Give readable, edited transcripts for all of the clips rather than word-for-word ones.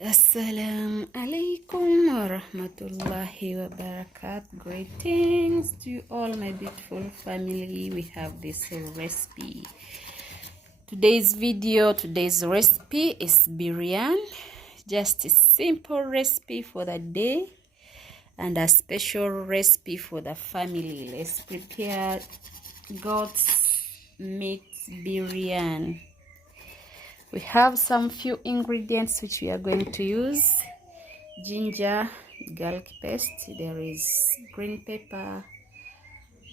Assalamu alaikum wa rahmatullahi wa barakatuh. Greetings to you all, my beautiful family. We have this recipe. Today's recipe is biriyani. Just a simple recipe for the day and a special recipe for the family. Let's prepare goat's meat biriyani. We have some few ingredients which we are going to use: ginger, garlic paste, there is green pepper,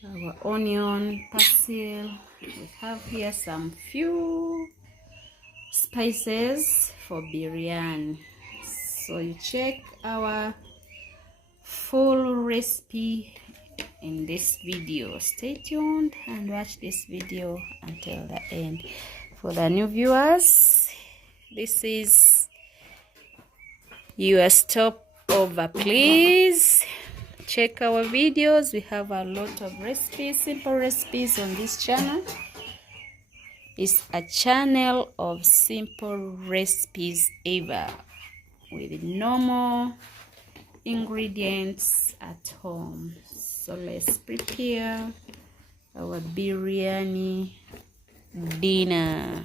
our onion, basil. We have here some few spices for biryani. So you check our full recipe in this video. Stay tuned and watch this video until the end. For the new viewers, this is your stopover. Please check our videos. We have a lot of recipes, simple recipes on this channel. It's a channel of simple recipes ever with normal ingredients at home. So let's prepare our biryani dinner.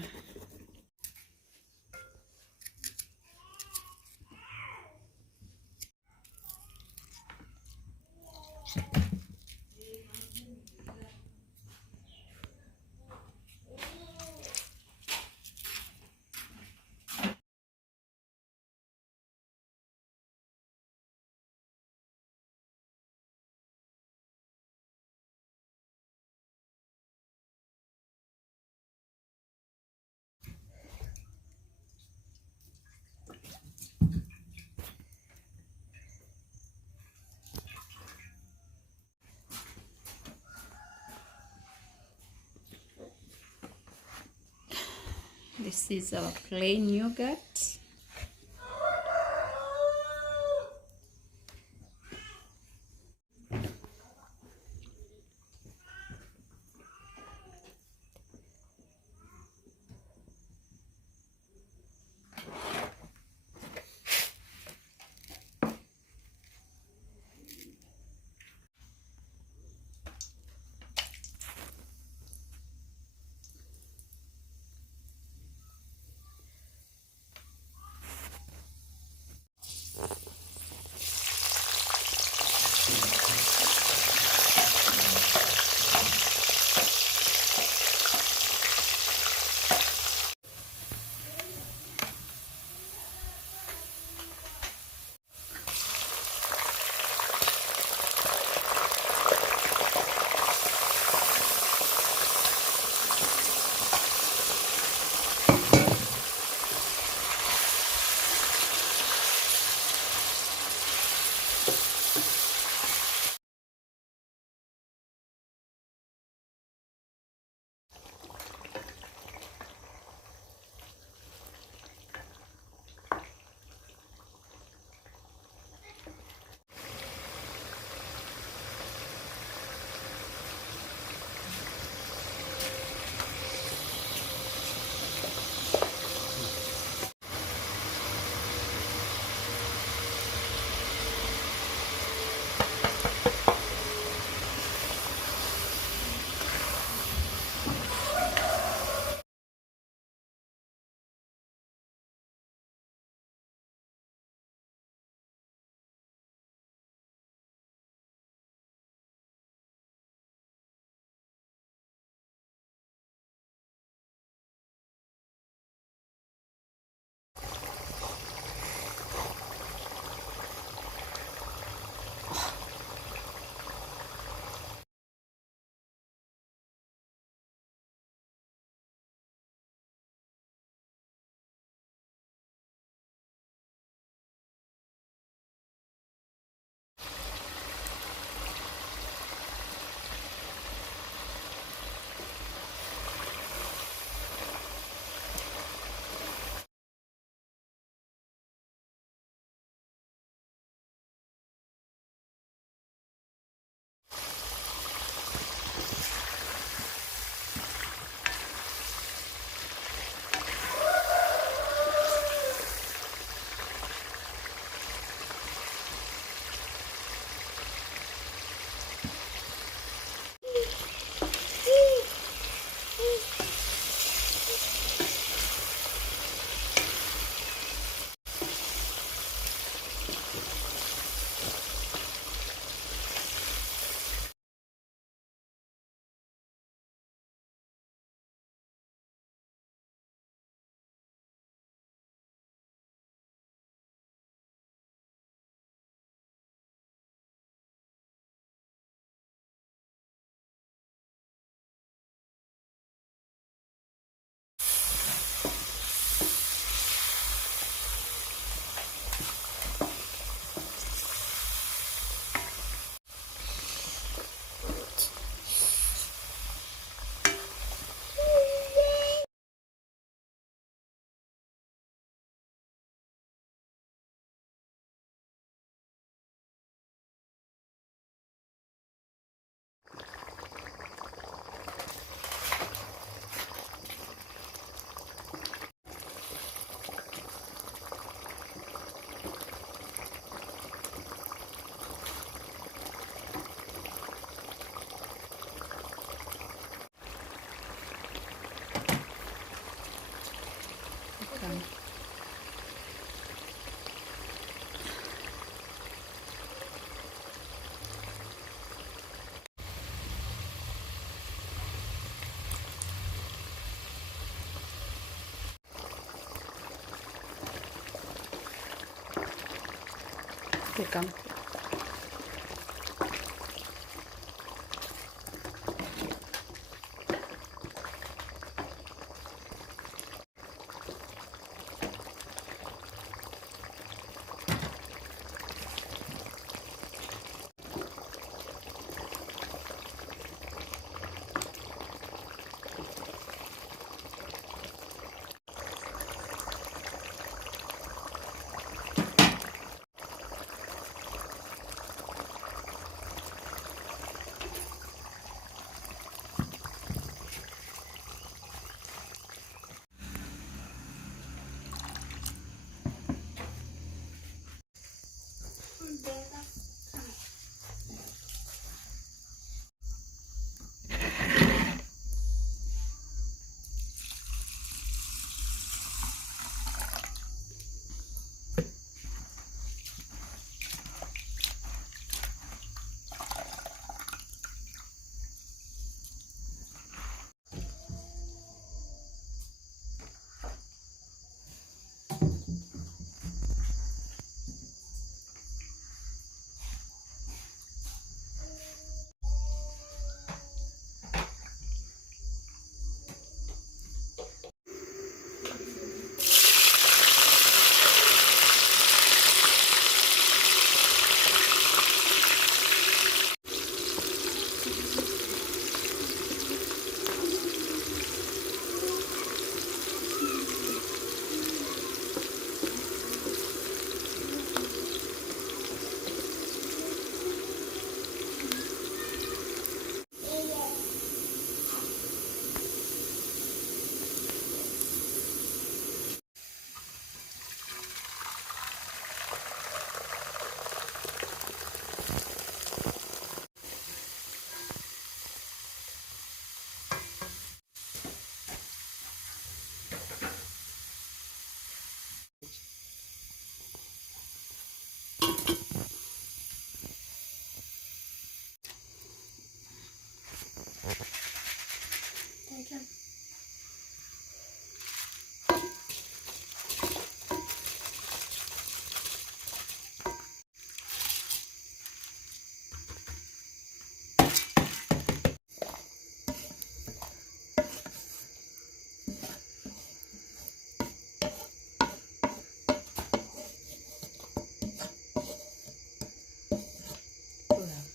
This is our plain yogurt. Welcome.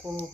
Oh.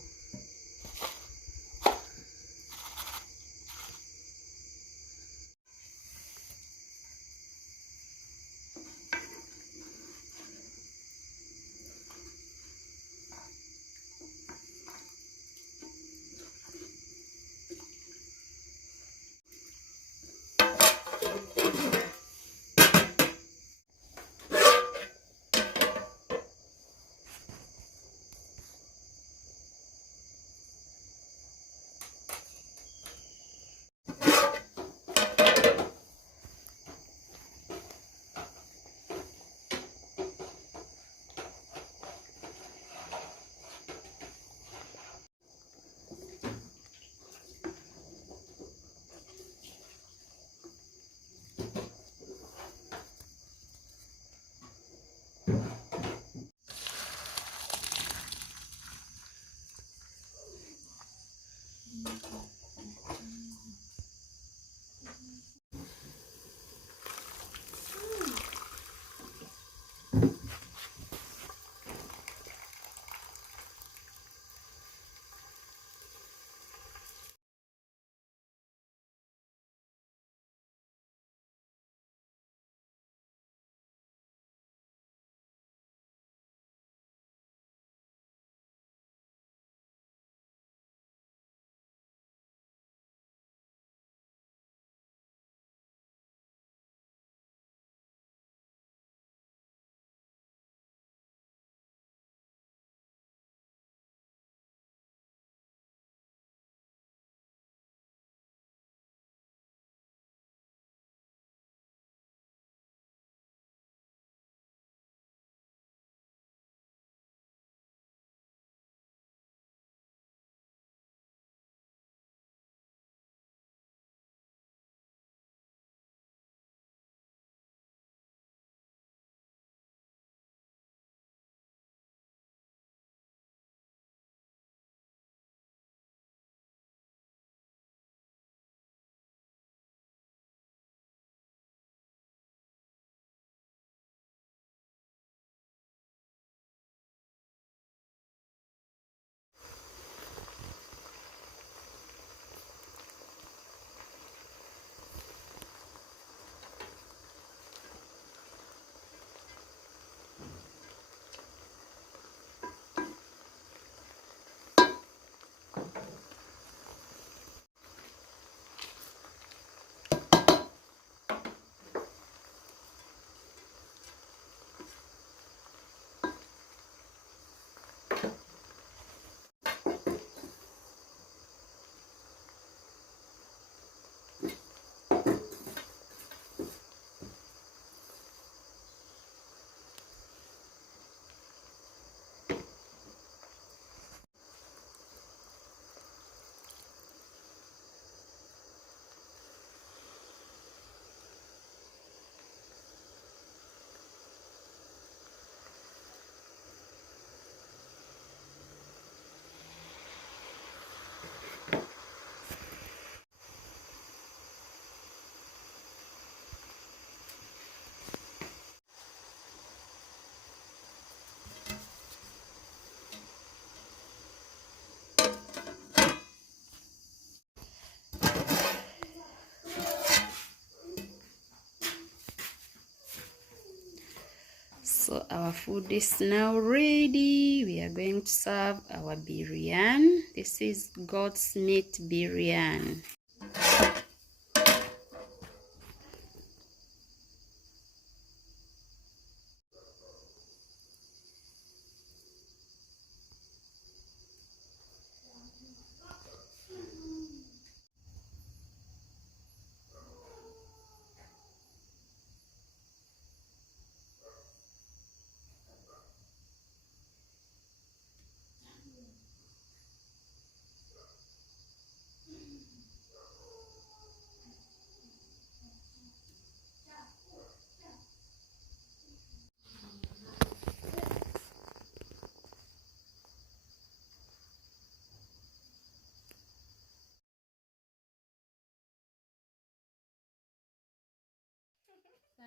So our food is now ready. We are going to serve our biriyani. This is goat's meat biriyani.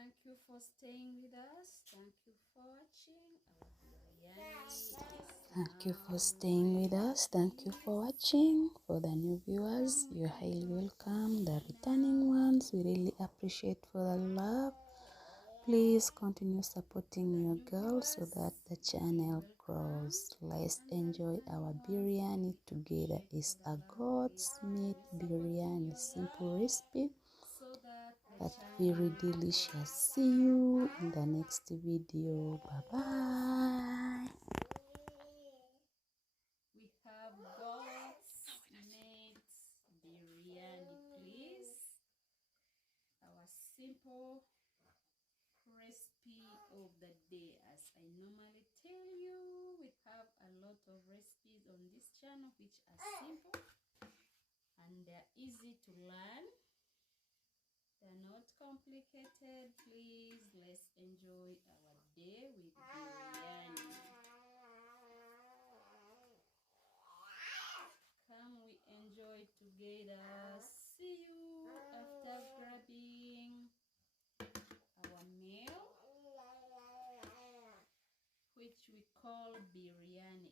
Thank you for staying with us. Thank you for watching our biryani. Thank you for staying with us. Thank you for watching. For the new viewers, you're highly welcome. The returning ones, we really appreciate for the love. Please continue supporting your girl so that the channel grows. Let's enjoy our biryani together. It's a goat's meat biryani, simple recipe but very delicious. See you in the next video. Bye bye. We have goat's meat biryani, please. Our simple recipe of the day. As I normally tell you, we have a lot of recipes on this channel which are simple and they're easy to learn. They're not complicated. Please, let's enjoy our day with biryani. Come, we enjoy together. See you after grabbing our meal, which we call biryani.